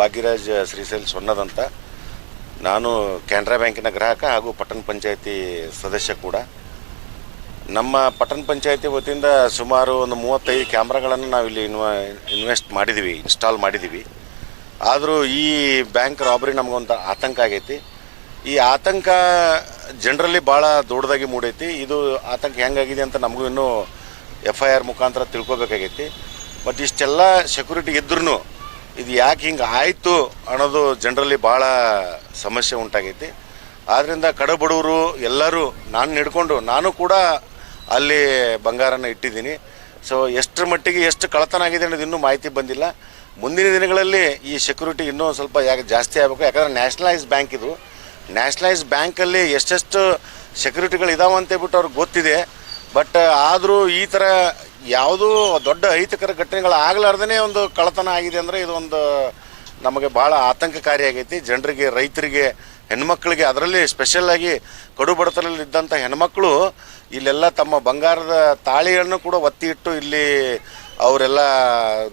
ಭಾಗ್ಯರಾಜ್ ಶ್ರೀಶೈಲ್ ಸೊನ್ನದಂತ. ನಾನು ಕೆನರಾ ಬ್ಯಾಂಕಿನ ಗ್ರಾಹಕ ಹಾಗೂ ಪಟ್ಟಣ ಪಂಚಾಯತಿ ಸದಸ್ಯ ಕೂಡ. ನಮ್ಮ ಪಟ್ಟಣ ಪಂಚಾಯತಿ ವತಿಯಿಂದ ಸುಮಾರು ಒಂದು ಮೂವತ್ತೈದು ಕ್ಯಾಮ್ರಾಗಳನ್ನು ನಾವು ಇಲ್ಲಿ ಇನ್ವ, ಇನ್ವೆಸ್ಟ್ ಮಾಡಿದ್ದೀವಿ ಇನ್ಸ್ಟಾಲ್ ಮಾಡಿದ್ದೀವಿ ಆದರೂ ಈ ಬ್ಯಾಂಕ್ ರಾಬರಿ ನಮಗೊಂದು ಆತಂಕ ಆಗೈತಿ. ಈ ಆತಂಕ ಜನರಲ್ಲಿ ಭಾಳ ದೊಡ್ಡದಾಗಿ ಮೂಡೈತಿ. ಇದು ಆತಂಕ ಹೆಂಗಾಗಿದೆ ಅಂತ ನಮಗೂ ಇನ್ನೂ ಎಫ್ ಐ ಆರ್ ಮುಖಾಂತರ ತಿಳ್ಕೊಬೇಕಾಗೈತಿ. ಬಟ್ ಇಷ್ಟೆಲ್ಲ ಸೆಕ್ಯೂರಿಟಿ ಇದ್ರೂ ಇದು ಯಾಕೆ ಹಿಂಗೆ ಆಯಿತು ಅನ್ನೋದು ಜನರಲ್ಲಿ ಭಾಳ ಸಮಸ್ಯೆ ಉಂಟಾಗೈತಿ. ಆದ್ದರಿಂದ ಕಡಬಡವರು ಎಲ್ಲರೂ ನಾನು ಹಿಡ್ಕೊಂಡು ನಾನು ಕೂಡ ಅಲ್ಲಿ ಬಂಗಾರನ ಇಟ್ಟಿದ್ದೀನಿ. ಸೊ ಎಷ್ಟರ ಮಟ್ಟಿಗೆ ಎಷ್ಟು ಕಳತನ ಆಗಿದೆ ಅನ್ನೋದು ಇನ್ನೂ ಮಾಹಿತಿ ಬಂದಿಲ್ಲ. ಮುಂದಿನ ದಿನಗಳಲ್ಲಿ ಈ ಸೆಕ್ಯೂರಿಟಿ ಇನ್ನೂ ಸ್ವಲ್ಪ ಯಾಕೆ ಜಾಸ್ತಿ ಆಗಬೇಕು, ಯಾಕಂದರೆ ನ್ಯಾಷನಲೈಸ್ ಬ್ಯಾಂಕ್ ಇದು. ನ್ಯಾಷನಲೈಸ್ ಬ್ಯಾಂಕಲ್ಲಿ ಎಷ್ಟೆಷ್ಟು ಸೆಕ್ಯೂರಿಟಿಗಳು ಇದಾವೆ ಅಂತೇಳ್ಬಿಟ್ಟು ಅವ್ರಿಗೆ ಗೊತ್ತಿದೆ. ಬಟ್ ಆದರೂ ಈ ಥರ ಯಾವುದೂ ದೊಡ್ಡ ಅಹಿತಕರ ಘಟನೆಗಳು ಆಗ್ಲಾರ್ದೇ ಒಂದು ಕಳತನ ಆಗಿದೆ ಅಂದರೆ ಇದು ಒಂದು ನಮಗೆ ಭಾಳ ಆತಂಕಕಾರಿಯಾಗೈತಿ. ಜನರಿಗೆ, ರೈತರಿಗೆ, ಹೆಣ್ಮಕ್ಳಿಗೆ ಅದರಲ್ಲಿ ಸ್ಪೆಷಲ್ಲಾಗಿ ಕಡು ಬಡತನಲ್ಲಿದ್ದಂಥ ಹೆಣ್ಮಕ್ಳು ಇಲ್ಲೆಲ್ಲ ತಮ್ಮ ಬಂಗಾರದ ತಾಳಿಯನ್ನು ಕೂಡ ಒತ್ತಿ ಇಟ್ಟು ಇಲ್ಲಿ ಅವರೆಲ್ಲ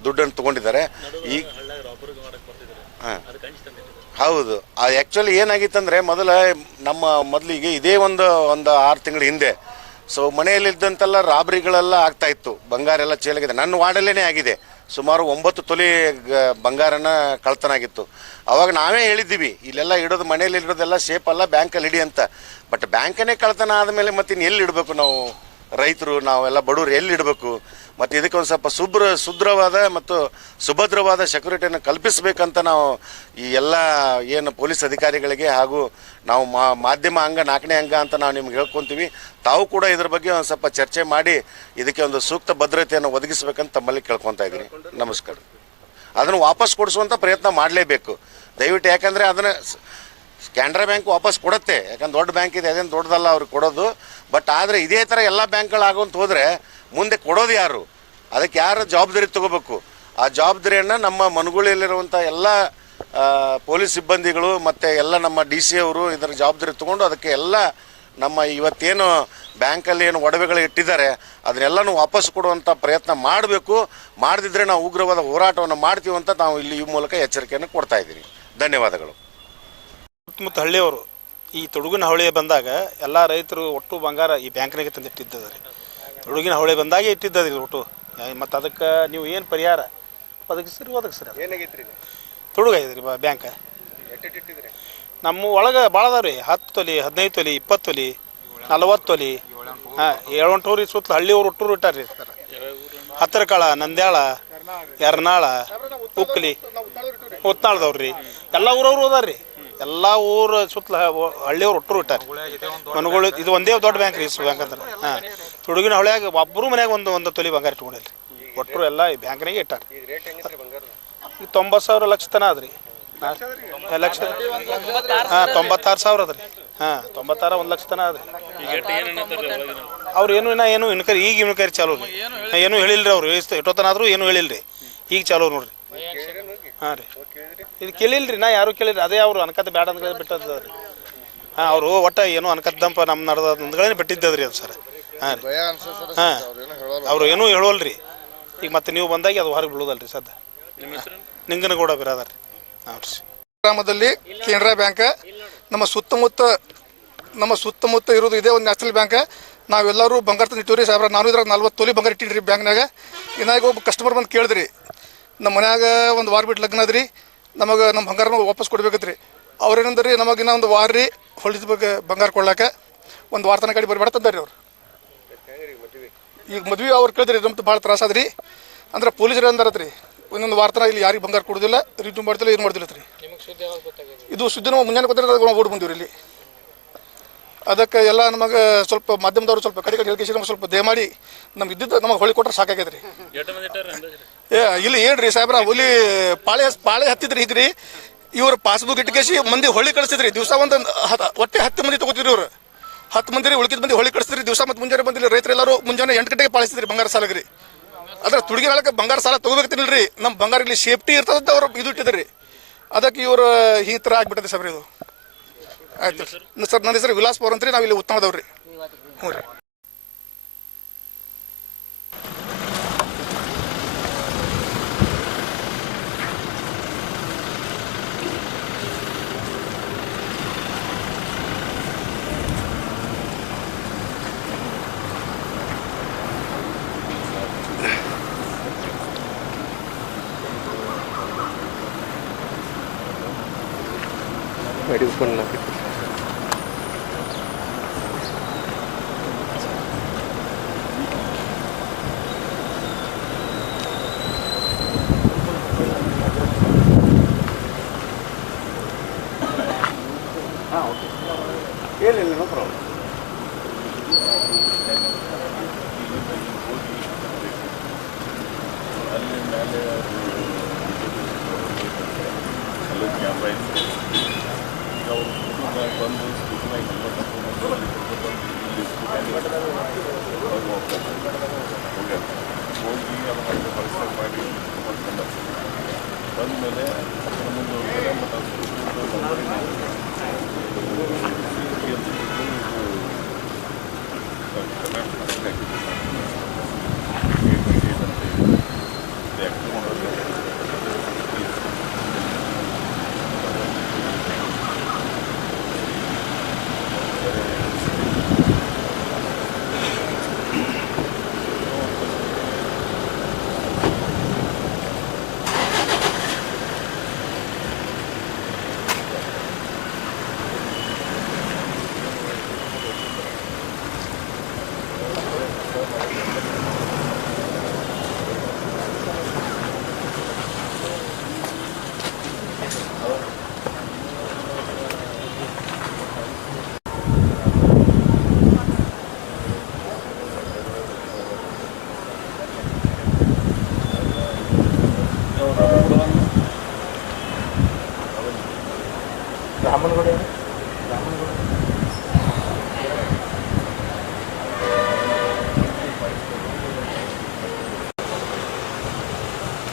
ದುಡ್ಡನ್ನು ತಗೊಂಡಿದ್ದಾರೆ. ಈ ಹಾಂ. ಹೌದು. ಅದು ಆ್ಯಕ್ಚುಲಿ ಏನಾಗಿತ್ತಂದ್ರೆ ಮೊದಲ ನಮ್ಮ ಮೊದಲಿಗೆ ಇದೇ ಒಂದು ಒಂದು ಆರು ತಿಂಗಳ ಹಿಂದೆ ಸೊ ಮನೆಯಲ್ಲಿದ್ದಂತೆಲ್ಲ ರಾಬರಿಗಳೆಲ್ಲ ಆಗ್ತಾ ಇತ್ತು. ಬಂಗಾರ ಎಲ್ಲ ಚೇಲಾಗಿದೆ. ನನ್ನ ವಾರ್ಡಲ್ಲೇ ಆಗಿದೆ. ಸುಮಾರು ಒಂಬತ್ತು ತೊಲೆ ಬಂಗಾರನ ಕಳ್ತನ ಆಗಿತ್ತು ಅವಾಗ ನಾವೇ ಹೇಳಿದ್ದೀವಿ, ಇಲ್ಲೆಲ್ಲ ಇಡೋದು ಮನೆಯಲ್ಲಿ ಇಡೋದೆಲ್ಲ ಸೇಫ್ ಅಲ್ಲ, ಬ್ಯಾಂಕಲ್ಲಿ ಇಡಿ ಅಂತ. ಬಟ್ ಬ್ಯಾಂಕನೇ ಕಳ್ತನ ಆದಮೇಲೆ ಮತ್ತೆ ಎಲ್ಲಿ ಇಡಬೇಕು ನಾವು? ರೈತರು, ನಾವೆಲ್ಲ ಬಡವರು ಎಲ್ಲಿ ಇಡಬೇಕು? ಮತ್ತು ಇದಕ್ಕೆ ಒಂದು ಸ್ವಲ್ಪ ಶುಭ್ರ ಶುದ್ರವಾದ ಮತ್ತು ಸುಭದ್ರವಾದ ಸೆಕ್ಯೂರಿಟಿಯನ್ನು ಕಲ್ಪಿಸಬೇಕಂತ ನಾವು ಈ ಎಲ್ಲ ಏನು ಪೊಲೀಸ್ ಅಧಿಕಾರಿಗಳಿಗೆ ಹಾಗೂ ನಾವು ಮಾಧ್ಯಮ ಅಂಗ ನಾಲ್ಕನೇ ಅಂಗ ಅಂತ ನಾವು ನಿಮ್ಗೆ ಹೇಳ್ಕೊತೀವಿ. ತಾವು ಕೂಡ ಇದ್ರ ಬಗ್ಗೆ ಒಂದು ಸ್ವಲ್ಪ ಚರ್ಚೆ ಮಾಡಿ ಇದಕ್ಕೆ ಒಂದು ಸೂಕ್ತ ಭದ್ರತೆಯನ್ನು ಒದಗಿಸಬೇಕಂತ ತಮ್ಮಲ್ಲಿ ಕೇಳ್ಕೊತಾ ಇದ್ದೀನಿ. ನಮಸ್ಕಾರ. ಅದನ್ನು ವಾಪಸ್ ಕೊಡಿಸುವಂಥ ಪ್ರಯತ್ನ ಮಾಡಲೇಬೇಕು. ದಯವಿಟ್ಟು ಯಾಕಂದರೆ ಅದನ್ನು ಕೆನರಾ ಬ್ಯಾಂಕ್ ವಾಪಸ್ ಕೊಡುತ್ತೆ. ಯಾಕಂದ್ರೆ ದೊಡ್ಡ ಬ್ಯಾಂಕ್ ಇದೆ, ಅದೇನು ದೊಡ್ಡದಲ್ಲ ಅವ್ರು ಕೊಡೋದು. ಬಟ್ ಆದರೆ ಇದೇ ಥರ ಎಲ್ಲ ಬ್ಯಾಂಕ್ಗಳು ಆಗೋಂತ ಹೋದರೆ ಮುಂದೆ ಕೊಡೋದು ಯಾರು? ಅದಕ್ಕೆ ಯಾರು ಜವಾಬ್ದಾರಿ ತಗೋಬೇಕು? ಆ ಜವಾಬ್ದಾರಿಯನ್ನು ನಮ್ಮ ಮನಗುಳಿಯಲ್ಲಿರುವಂಥ ಎಲ್ಲ ಪೊಲೀಸ್ ಸಿಬ್ಬಂದಿಗಳು ಮತ್ತು ಎಲ್ಲ ನಮ್ಮ ಡಿ ಸಿ ಅವರು ಇದರ ಜವಾಬ್ದಾರಿ ತಗೊಂಡು ಅದಕ್ಕೆ ಎಲ್ಲ ನಮ್ಮ ಇವತ್ತೇನು ಬ್ಯಾಂಕಲ್ಲಿ ಏನು ಒಡವೆಗಳು ಇಟ್ಟಿದ್ದಾರೆ, ಅದನ್ನೆಲ್ಲನೂ ವಾಪಸ್ ಕೊಡುವಂಥ ಪ್ರಯತ್ನ ಮಾಡಬೇಕು. ಮಾಡದಿದ್ದರೆ ನಾವು ಉಗ್ರವಾದ ಹೋರಾಟವನ್ನು ಮಾಡ್ತೀವಿ ಅಂತ ನಾವು ಇಲ್ಲಿ ಈ ಮೂಲಕ ಎಚ್ಚರಿಕೆಯನ್ನು ಕೊಡ್ತಾ ಇದ್ದೀನಿ ಧನ್ಯವಾದಗಳು. ಸುತ್ತಮುತ್ತ ಹಳ್ಳಿಯವರು ಈ ತೊಡಗಿನ ಹೊಳೆ ಬಂದಾಗ ಎಲ್ಲ ರೈತರು ಒಟ್ಟು ಬಂಗಾರ ಈ ಬ್ಯಾಂಕ್ನಾಗೆ ತಂದು ಇಟ್ಟಿದ್ದದ ರೀ ತೊಡಗಿನ ಹೊಳೆ ಬಂದಾಗೆ ಇಟ್ಟಿದ್ದದ ರೀ ಒಟ್ಟು. ಮತ್ತು ಅದಕ್ಕೆ ನೀವು ಏನು ಪರಿಹಾರ? ಒದಗಿಸ್ರಿ ಒದಗಿಸ್ರಿ ಏನಾಗೈತ್ರಿ ತೊಡಗೈತೆ ರೀ ಬ್ಯಾಂಕ್. ನಮ್ಮ ಒಳಗೆ ಭಾಳ ಅದಾವ ರೀ. ಹತ್ತು ತೊಲಿ ಹದಿನೈದು ತೊಲಿ ಇಪ್ಪತ್ತು ತೊಲಿ ನಲವತ್ತು ತೊಲಿ. ಹಾಂ ಏಳೆಂಟೂರು ಸುತ್ತಲೂ ಹಳ್ಳಿಯವ್ರು ಒಟ್ಟೂರು ಇಟ್ಟಾರ ರೀ ಹತ್ತಿರಕಾಳ ನಂದ್ಯಾಳ ಎರ್ನಾಳ ಉಕ್ಲಿ ಉತ್ನಾಳದವ್ರಿ ಎಲ್ಲ ಊರವ್ರು ಅದಾರ ರೀ. ಎಲ್ಲ ಊರ ಸುತ್ತಲ ಹಳ್ಳಿಯವ್ರು ಒಟ್ಟರು ಇಟ್ಟಾರ. ಮನಗಳು, ಇದು ಒಂದೇ ದೊಡ್ಡ ಬ್ಯಾಂಕ್ ರೀ ಬ್ಯಾಂಕ್ ಅಂದ್ರೆ ಹಾಂ. ತುಡುಗಿನ ಹೊಳ್ಯಾಗ ಒಬ್ಬರು ಮನ್ಯಾಗ ಒಂದು ಒಂದು ತೊಲಿ ಬಂಗಾರ ಇಟ್ಕೊಂಡಿಲ್ಲ ಒಟ್ಟರು ಎಲ್ಲ ಈ ಬ್ಯಾಂಕ್ನಾಗೆ ಇಟ್ಟಾರೆ. ಈಗ ತೊಂಬತ್ತು ಸಾವಿರ ಲಕ್ಷ ತನ ಅದ್ರಿ ಲಕ್ಷ. ಹಾಂ, ತೊಂಬತ್ತಾರು ಸಾವಿರ ಅದ್ರಿ ಹಾಂ, ತೊಂಬತ್ತಾರ ಒಂದು ಲಕ್ಷ ತನ ಅದ್ರಿ ಅವ್ರು ಏನು ಇನ್ನ, ಏನು ಇನ್ಕರಿ ಈಗ ಇನ್ಕರಿ ಚಾಲೂ ರೀ ಏನು ಹೇಳಿಲ್ರಿ ಅವ್ರು. ಆದರೂ ಏನು ಹೇಳಿಲ್ರಿ. ಈಗ ಚಾಲೂ ನೋಡ್ರಿ. ಹಾಂ ರೀ. ಇದು ಕೇಳಿಲ್ರಿ ನಾ ಯಾರು ಕೇಳಿಲ್ರಿ ಅದೇ ಅವ್ರು ಅನ್ಕತ್ ಬೇಡ ಅಂತ ಬಿಟ್ಟದ ರೀ ಹಾಂ ಅವರು ಒಟ್ಟ ಏನು ಅನ್ಕತ್ತಂಪ ನಮ್ಮ ನಡೆದ ಅಂದ್ಗಳೇ ಬಿಟ್ಟಿದ್ದದ್ರಿ ಅದು ಸರ್. ಹಾಂ ರೀ. ಹಾಂ. ಅವ್ರು ಏನೂ ಹೇಳೋಲ್ರಿ. ಈಗ ಮತ್ತೆ ನೀವು ಬಂದಾಗ ಅದು ಹೊರಗೆ ಬೀಳೋದಲ್ರಿ ಸದ್ದ. ನಿಂಗನಗೌಡ ಬಿರಾದಾರ. ರೀ ಹಾಂ ರೀ. ಗ್ರಾಮದಲ್ಲಿ ಕೆನರಾ ಬ್ಯಾಂಕ್ ನಮ್ಮ ಸುತ್ತಮುತ್ತ ನಮ್ಮ ಸುತ್ತಮುತ್ತ ಇರೋದು ಇದೇ ಒಂದು ನ್ಯಾಷನಲ್ ಬ್ಯಾಂಕ್. ನಾವೆಲ್ಲರೂ ಬಂಗಾರ ತಂದು ಇಟ್ಟಿವ್ರಿ ಸಾಹೇಬ್ರ. ನಾನು ಇದ್ರಾಗ ನಲ್ವತ್ತು ತೊಲಿ ಬಂಗಾರ ಇಟ್ಟಿರಿ ಬ್ಯಾಂಕ್ನಾಗ ಇನ್ನಾಗ ಒಬ್ಬ ಕಸ್ಟಮರ್ ಬಂದು ಕೇಳಿದ್ರಿ. ನಮ್ಮ ಮನ್ಯಾಗ ಒಂದು ವಾರ ಬಿಟ್ಟು ಲಗ್ನ ಅದ್ರಿ ನಮಗೆ ನಮ್ಮ ಬಂಗಾರ ವಾಪಸ್ ಕೊಡ್ಬೇಕತ್ರಿ. ಅವ್ರೇನಂದ್ರಿ ನಮಗೆ ಇನ್ನೊಂದು ಒಂದು ವಾರ ರೀ ಹೊಳಿದ ಬಗ್ಗೆ ಬಂಗಾರ ಕೊಡ್ಲಾಕ. ಒಂದು ವಾರ ತನಕ ಗಾಡಿ ಬರಬೇಡ ತಂದಾರಿ ಅವ್ರು. ಈಗ ಮದ್ವೆ ಅವ್ರು ಕೇಳಿದ್ರಿ ನಮ್ದು ಭಾಳ ತ್ರಾಸ ಅದ್ರಿ ಅಂದ್ರೆ ಪೊಲೀಸರು ಅಂದಾರತ್ರಿ ಇನ್ನೊಂದು ವಾರ ತನಕ ಇಲ್ಲಿ ಯಾರಿಗೆ ಬಂಗಾರ ಕೊಡೋದಿಲ್ಲ ರಿಟರ್ನ್ ಮಾಡ್ತಿಲ್ಲ ಏನು ಮಾಡ್ತಿಲ್ಲ ರೀ ಇದು ಸುದ್ದಿ ನಾವು ಮುಂಜಾನೆ ಗೊತ್ತಿರೋದು ಓಡ್ ಬಂದಿವ್ರಿ ಇಲ್ಲಿ. ಅದಕ್ಕೆ ಎಲ್ಲ ನಮಗೆ ಸ್ವಲ್ಪ ಮಾಧ್ಯಮದವರು ಸ್ವಲ್ಪ ಕಡೆ ಕಡೆ ಹೇಳಿಕೆ ನಮ್ಗೆ ಸ್ವಲ್ಪ ದಯಮಾಡಿ ನಮ್ಗೆ ಇದ್ದಿದ್ದು ನಮಗೆ ಹೊಳಿ ಕೊಟ್ರೆ ಸಾಕಾಗೈತೆ ರೀ? ಏ ಇಲ್ಲಿ ಏನ್ರಿ ಸಾಹೇಬ್ರ ಹುಲಿ ಪಾಳೆ ಪಾಳೆ ಹತ್ತಿದ್ರಿ ಇದ್ರಿ ಇವ್ರು ಪಾಸ್ಬುಕ್ ಇಟ್ಕೇಸಿ ಮಂದಿ ಹೊಳಿ ಕಳಿಸ್ತಿದ್ರಿ ದಿವಸ ಒಂದು ಒಟ್ಟೆ ಹತ್ತು ಮಂದಿ ತಗೋತಿದ್ರಿ ಇವ್ರು. ಹತ್ತು ಮಂದಿ ಉಳಿಕಿದ ಮಂದಿ ಹೊಳಿ ಕಳಿಸ್ತಿದ್ರಿ ದಿವಸ ಮತ್ತು ಮುಂಜಾನೆ ಬಂದಿಲ್ಲ. ರೈತರೆಲ್ಲರೂ ಮುಂಜಾನೆ ಎಂಟು ಗಂಟೆಗೆ ಪಾಲಿಸ್ತಿದ್ರಿ ಬಂಗಾರ ಸಾಲಗ್ರಿ. ಅದ್ರ ತುಡುಗಿ ನಾಳಕ್ಕೆ ಬಂಗಾರ ಸಾಲ ತಗೋಬೇಕಿಲ್ರಿ ನಮ್ಮ ಬಂಗಾರ ಇಲ್ಲಿ ಸೇಫ್ಟಿ ಇರ್ತದಂತ ಅವ್ರು ಇದು ಇಟ್ಟಿದ್ರಿ. ಅದಕ್ಕೆ ಇವರು ಈ ಥರ ಆಗ್ಬಿಟ್ಟದೆ ಸರ್ ಇದು. ಆಯ್ತು. ಸರ್ ನನ್ನ ಹೆಸರು ವಿಲಾಸ್ ಪೌರ್ ಅಂತ ರೀ ನಾವು ಇಲ್ಲಿ ಉತ್ತಮದವ್ರಿ ಹ್ಞೂ ರೀ. ಏನಿಲ್ಲ ನೋ ಪ್ರಾಬ್ಲಮ್ ಅಲ್ಲಿ ಕ್ಯಾಮ್ರಾ ಇತ್ತು ಈಗ ಅವರು ಸ್ಕೂಟಿನಾಗ ಬಂದು ಸ್ಕೂಟಿನಾಗ ಹೆಲ್ಮೆಟ್ ಹಾಕೊಂಡು ಇಲ್ಲಿ ಸ್ಕೂಟಿ ಹೋಗಿ ಹೋಗ್ತಾರೆ ಹೋಗ್ಯಾರ ಹೋಗಿ ಅದನ್ನ ಪರಿಸರ ಮಾಡಿ ಮಾಡ್ಕೊಂಡು ಬಂದಮೇಲೆ ಅದರ ಮುಂದೆ ಹೋಗ್ತಾರೆ ಮತ್ತು ಆ ಸ್ಕೂಟಿ ನಂಬರಿನ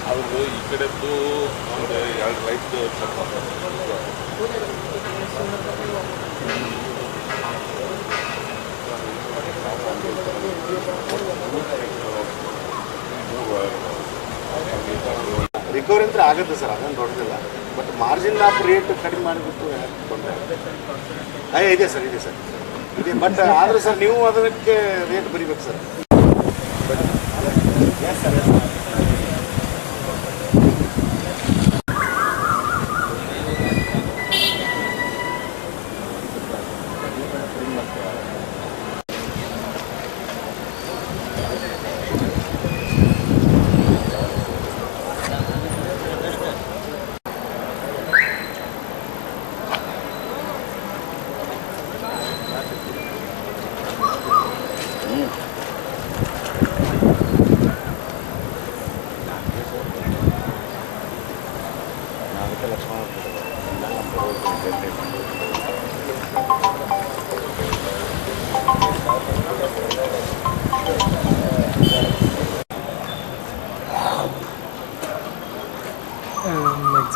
ಅವ್ರದ್ದು ಈ ಕಡೆದ್ದು ಒಂದು ಎರಡು ರೈಟ್ ಆಗುತ್ತೆ ಸರ್ ಅದೇನು ದೊಡ್ಡದಿಲ್ಲ. ಬಟ್ ಮಾರ್ಜಿನ್ ಆಫ್ ರೇಟ್ ಕಡಿಮೆ ಮಾಡಿಬಿಟ್ಟು ಇದೆ ಸರ್ ಇದೆ ಸರ್. ಇದೆ ಬಟ್ ಆದರೂ ಸರ್, ನೀವು ಅದಕ್ಕೆ ರೇಟ್ ಬರಿಬೇಕು ಸರ್.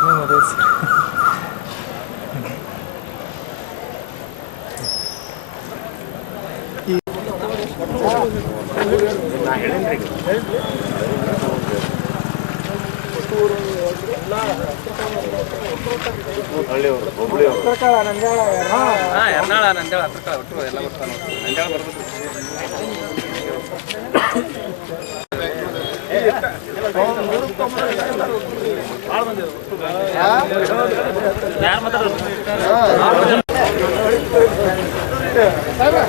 ಮ್ಯಾಕ್ಸಿಮಮ್ ಅದೇ ಸರ್ ಎರ್ನಾಳ ನಂಜಾಳ ಹತ್ರ ಒಟ್ಟು ಎಲ್ಲ ಬರ್ತಾನೆ ನಂಜಾಳ ಬರ್ಬೇಕು ಯಾರು